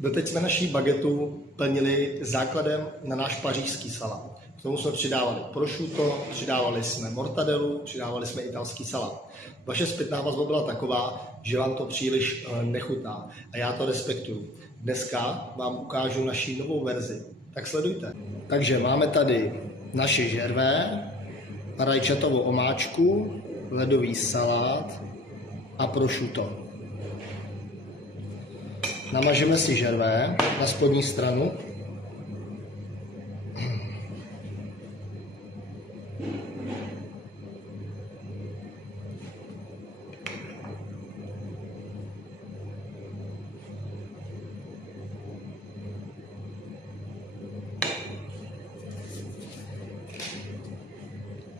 Doteď jsme naší bagetu plnili základem na náš pařížský salát. K tomu jsme přidávali prosciutto, přidávali jsme mortadelu, přidávali jsme italský salát. Vaše zpětná vazba byla taková, že vám to příliš nechutná a já to respektuju. Dneska vám ukážu naši novou verzi, tak sledujte. Takže máme tady naše žervé, rajčatovou omáčku, ledový salát a prosciutto. Namažeme si žervé na spodní stranu.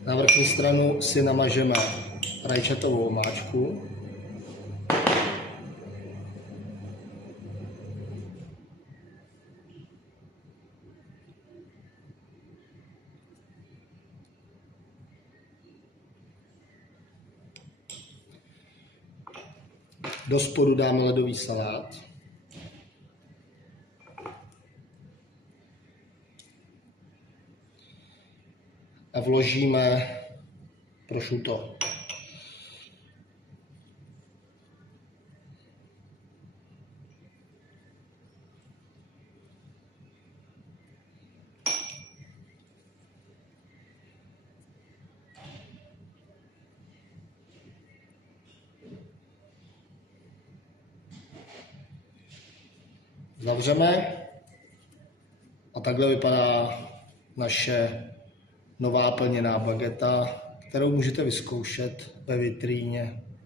Na vrchní stranu si namažeme rajčatovou omáčku. Do spodu dáme ledový salát. A vložíme prosciutto. Zavřeme a takhle vypadá naše nová plněná bageta, kterou můžete vyzkoušet ve vitríně